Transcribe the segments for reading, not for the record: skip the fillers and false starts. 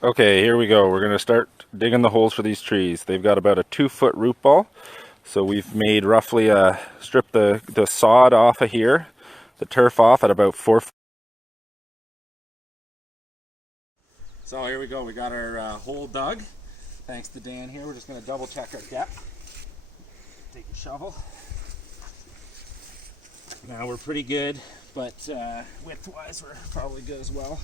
Okay, here we go. We're going to start digging the holes for these trees. They've got about a 2-foot root ball. So we've made roughly strip the sod off of here, the turf off at about 4 feet. So here we go. We got our hole dug. Thanks to Dan here. We're just going to double check our depth. Take a shovel. Now we're pretty good, but width-wise we're probably good as well.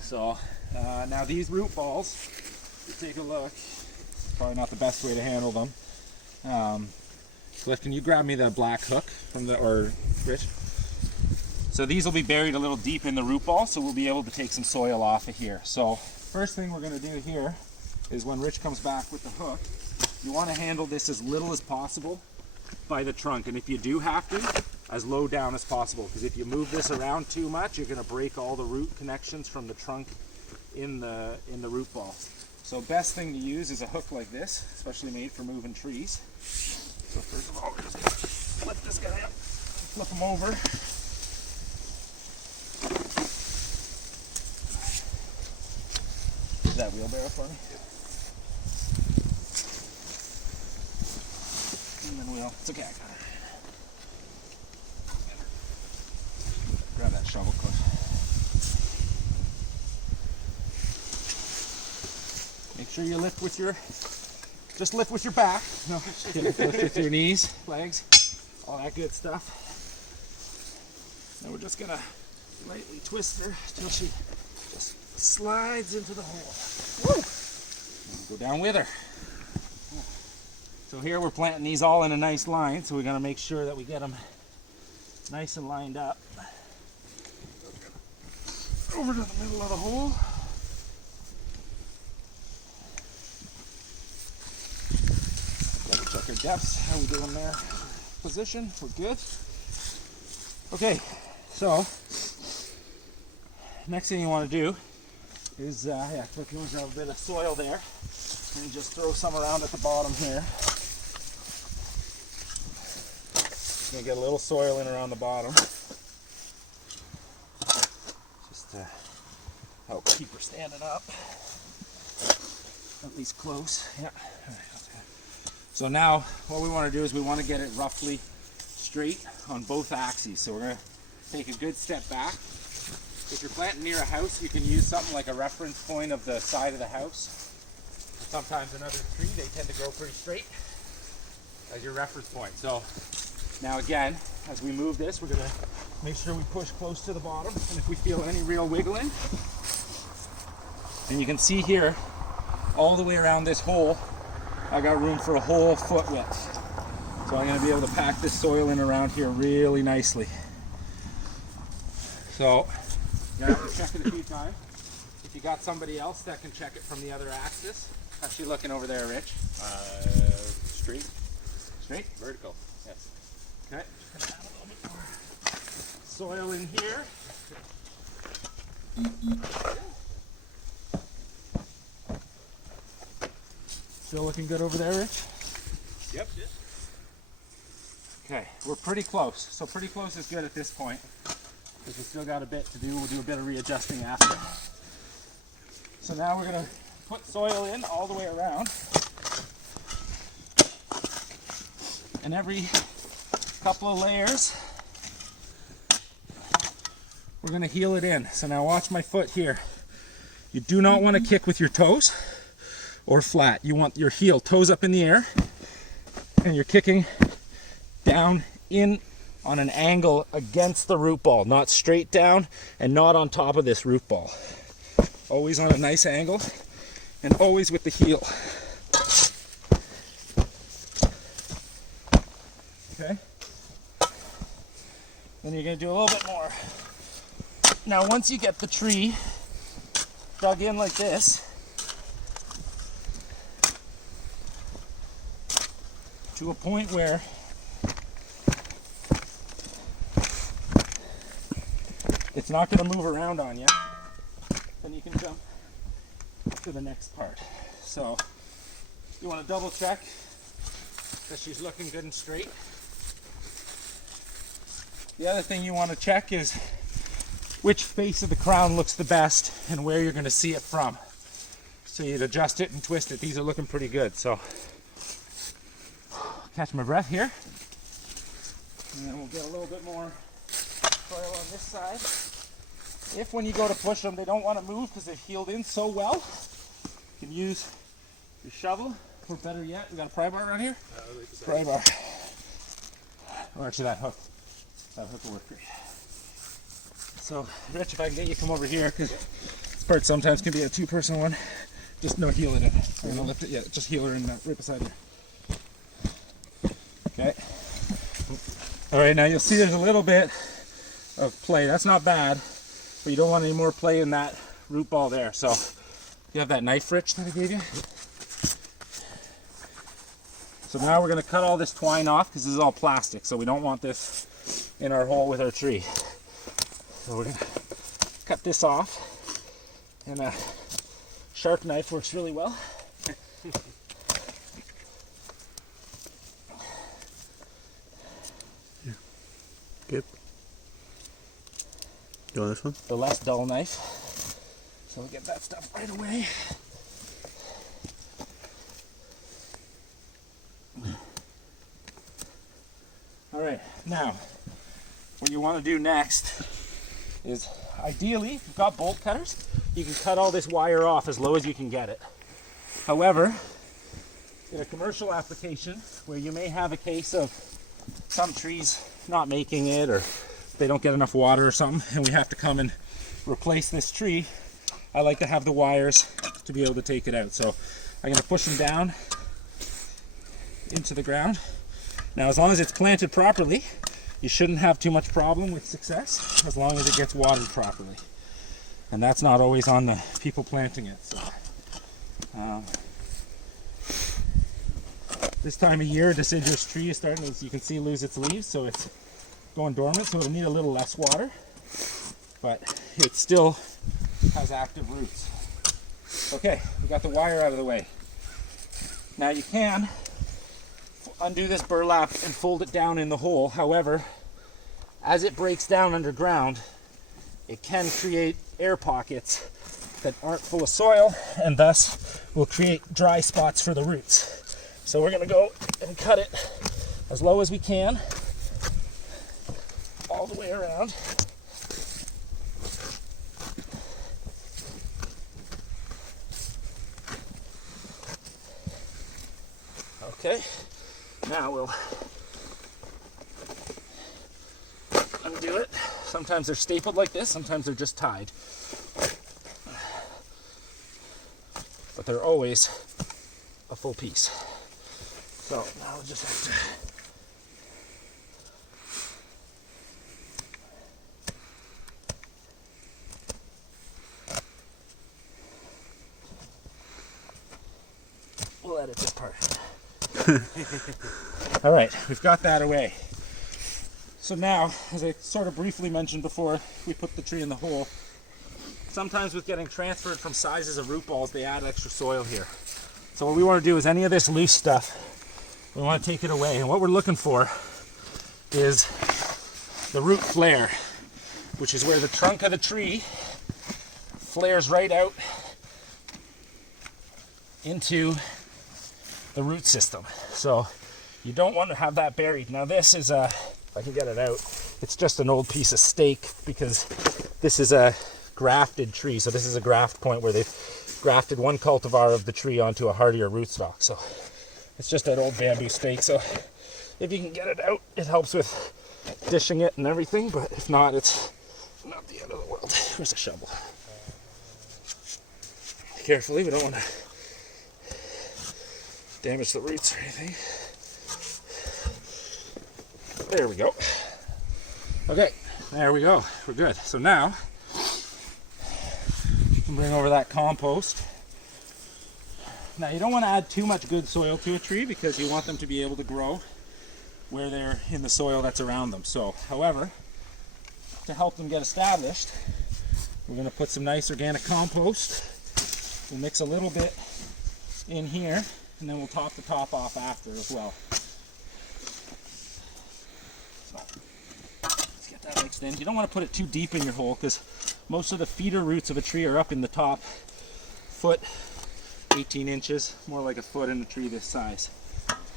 So now these root balls, if you take a look, it's probably not the best way to handle them. Cliff, can you grab me the black hook from or Rich? So these will be buried a little deep in the root ball, so we'll be able to take some soil off of here. So first thing we're going to do here is when Rich comes back with the hook, you want to handle this as little as possible by the trunk, and if you do have to, as low down as possible, because if you move this around too much, you're going to break all the root connections from the trunk in the root ball. So best thing to use is a hook like this, especially made for moving trees. So first of all, we're just going to flip this guy up, flip him over. Is that wheelbarrow for me? And then we'll, it's okay, I got it. Grab that shovel, Cliff. Make sure you lift with your, just lift with your back. No, lift with your knees, legs, all that good stuff. Then we're just gonna lightly twist her until she just slides into the hole. Woo! Go down with her. So here we're planting these all in a nice line, so we're gonna make sure that we get them nice and lined up. Over to the middle of the hole. Double check our depths. How we doing there? Position. We're good. Okay, so next thing you want to do is, if you want to have a bit of soil there, and just throw some around at the bottom here. You're gonna get a little soil in around the bottom. Just to help keep her standing up. At least close. Yeah. So now what we want to do is we want to get it roughly straight on both axes. So we're going to take a good step back. If you're planting near a house, you can use something like a reference point of the side of the house. Sometimes another tree, they tend to go pretty straight as your reference point. So now again, as we move this, we're going to make sure we push close to the bottom. And if we feel any real wiggling, then you can see here, all the way around this hole, I got room for a whole foot width. So I'm going to be able to pack this soil in around here really nicely. So you have to check it a few times. If you got somebody else that can check it from the other axis. How's she looking over there, Rich? Straight. Straight? Vertical. Yes. Okay. Just gonna add a little bit more soil in here. Still looking good over there, Rich? Yep. Okay, we're pretty close. So pretty close is good at this point, because we still got a bit to do. We'll do a bit of readjusting after. So now we're gonna put soil in all the way around. And every couple of layers, we're gonna heel it in. So now watch my foot here. You do not want to kick with your toes or flat. You want your heel, toes up in the air, and you're kicking down in on an angle against the root ball, not straight down and not on top of this root ball. Always on a nice angle and always with the heel. Okay. Then you're going to do a little bit more. Now once you get the tree dug in like this, to a point where it's not going to move around on you, then you can jump to the next part. So you want to double check that she's looking good and straight. The other thing you want to check is which face of the crown looks the best and where you're going to see it from. So you'd adjust it and twist it. These are looking pretty good. So catch my breath here. And then we'll get a little bit more soil on this side. If when you go to push them, they don't want to move because they've healed in so well, you can use your shovel, or better yet, we got a pry bar around here? Pry bar. Or actually that hook. That hook will work great. So, Rich, if I can get you to come over here, because this part sometimes can be a two-person one. Just no heel in it. I'm gonna lift it yet. Just heel her in right beside her. Okay. Alright, now you'll see there's a little bit of play. That's not bad, but you don't want any more play in that root ball there. So, you have that knife, Rich, that I gave you? So now we're going to cut all this twine off because this is all plastic, so we don't want this in our hole with our tree. So we're going to cut this off, and a sharp knife works really well. Yeah. Good. You want this one? The less dull knife. So we'll get that stuff right away. Alright, now what you want to do next is, ideally, if you've got bolt cutters, you can cut all this wire off as low as you can get it. However, in a commercial application where you may have a case of some trees not making it, or they don't get enough water or something, and we have to come and replace this tree, I like to have the wires to be able to take it out. So I'm going to push them down into the ground. Now, as long as it's planted properly, you shouldn't have too much problem with success, as long as it gets watered properly. And that's not always on the people planting it. So, this time of year, a deciduous tree is starting, as you can see, lose its leaves, so it's going dormant, so it'll need a little less water, but it still has active roots. Okay, we got the wire out of the way. Now you can undo this burlap and fold it down in the hole. However, as it breaks down underground, it can create air pockets that aren't full of soil, and thus will create dry spots for the roots. So we're going to go and cut it as low as we can, all the way around. Okay, now we'll undo it. Sometimes they're stapled like this, sometimes they're just tied. But they're always a full piece. So now we'll just have to we'll edit this part. All right, we've got that away. So now, as I sort of briefly mentioned before we put the tree in the hole, sometimes with getting transferred from sizes of root balls, they add extra soil here. So what we want to do is any of this loose stuff, we want to take it away. And what we're looking for is the root flare, which is where the trunk of the tree flares right out into the root system. So you don't want to have that buried. Now this is a, if I can get it out, it's just an old piece of stake, because this is a grafted tree. So this is a graft point where they've grafted one cultivar of the tree onto a hardier rootstock. So it's just that old bamboo stake. So if you can get it out, it helps with dishing it and everything, but if not, it's not the end of the world. Where's a shovel? Carefully, we don't want to damage the roots or anything. There we go. Okay, there we go. We're good. So now, you can bring over that compost. Now you don't want to add too much good soil to a tree because you want them to be able to grow where they're in the soil that's around them. So, however, to help them get established, we're going to put some nice organic compost. We'll mix a little bit in here, and then we'll top the top off after as well. So, let's get that mixed in. You don't want to put it too deep in your hole because most of the feeder roots of a tree are up in the top foot, 18 inches, more like a foot in a tree this size.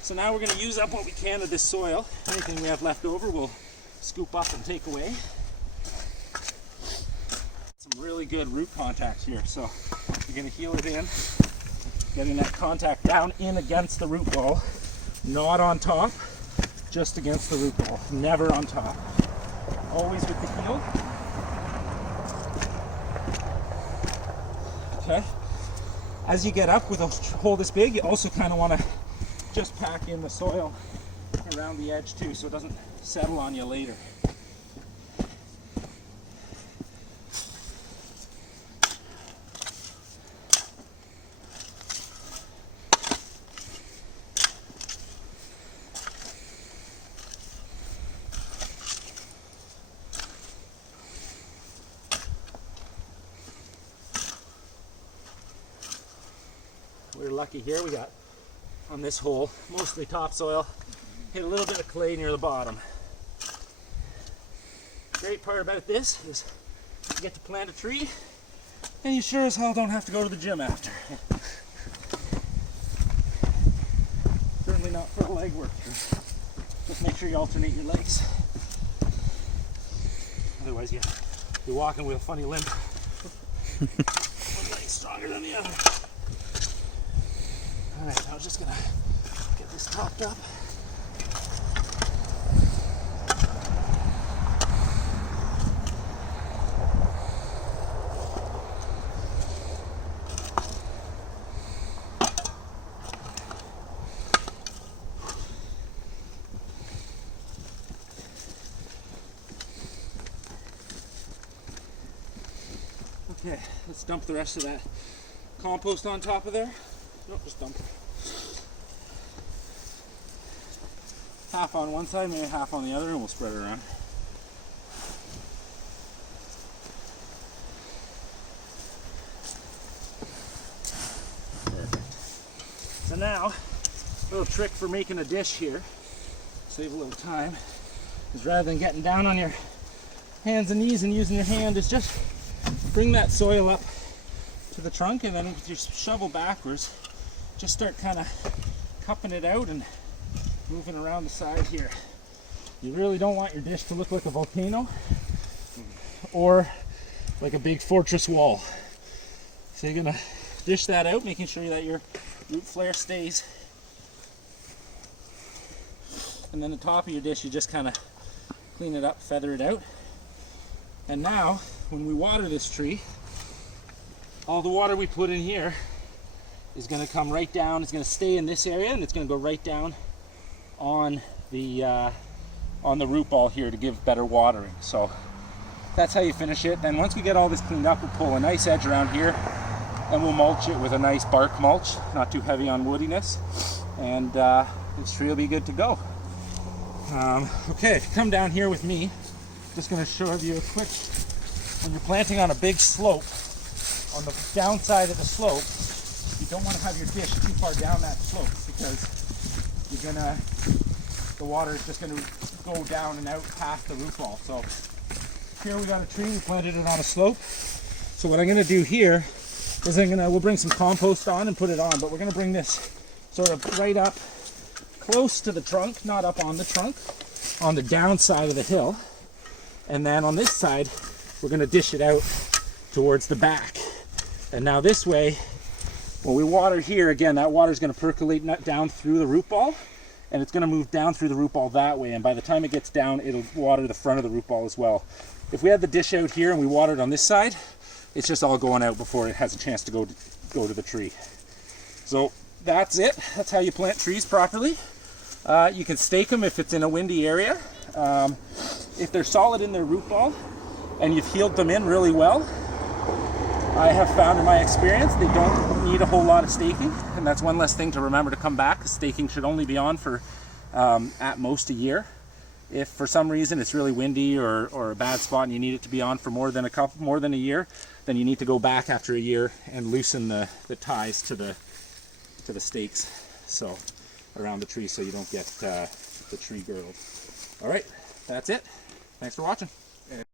So now we're going to use up what we can of this soil. Anything we have left over we'll scoop up and take away. Some really good root contact here, so you're going to heel it in, getting that contact down in against the root ball, not on top, just against the root ball, never on top. Always with the heel. Okay. As you get up with a hole this big, you also kind of want to just pack in the soil around the edge too, so it doesn't settle on you later. We're lucky here, we got on this hole mostly topsoil, hit a little bit of clay near the bottom. Great part about this is you get to plant a tree and you sure as hell don't have to go to the gym after. Certainly not for a leg work. Just make sure you alternate your legs. Otherwise you're walking with a funny limp. One leg's stronger than the other. Alright, I was just gonna get this topped up. Okay, let's dump the rest of that compost on top of there. Nope, just dump it. Half on one side, maybe half on the other, and we'll spread it around. Perfect. So now, a little trick for making a dish here, save a little time, is rather than getting down on your hands and knees and using your hand, is just bring that soil up to the trunk, and then with your shovel backwards, just start kind of cupping it out and moving around the side here. You really don't want your dish to look like a volcano or like a big fortress wall. So you're gonna dish that out, making sure that your root flare stays. And then the top of your dish, you just kind of clean it up, feather it out. And now, when we water this tree, all the water we put in here is going to come right down. It's going to stay in this area, and it's going to go right down on the root ball here to give better watering. So that's how you finish it. Then once we get all this cleaned up, we'll pull a nice edge around here, and we'll mulch it with a nice bark mulch, not too heavy on woodiness, and this tree will be good to go. Okay, if you come down here with me, just going to show you a quick. When you're planting on a big slope, on the downside of the slope, you don't want to have your dish too far down that slope because the water is just going to go down and out past the root ball. So here we got a tree, we planted it on a slope. So what I'm going to do here is we'll bring some compost on and put it on, but we're going to bring this sort of right up close to the trunk, not up on the trunk, on the downside of the hill. And then on this side, we're going to dish it out towards the back. And now this way, when we water here, again, that water is going to percolate down through the root ball, and it's going to move down through the root ball that way. And by the time it gets down, it'll water the front of the root ball as well. If we had the dish out here and we watered on this side, it's just all going out before it has a chance to go to the tree. So that's it. That's how you plant trees properly. You can stake them if it's in a windy area. If they're solid in their root ball and you've healed them in really well, I have found in my experience they don't need a whole lot of staking, and that's one less thing to remember to come back. Staking should only be on for at most a year. If for some reason it's really windy or a bad spot and you need it to be on for more than a year, then you need to go back after a year and loosen the ties to the stakes so around the tree so you don't get the tree girdled. All right, that's it. Thanks for watching.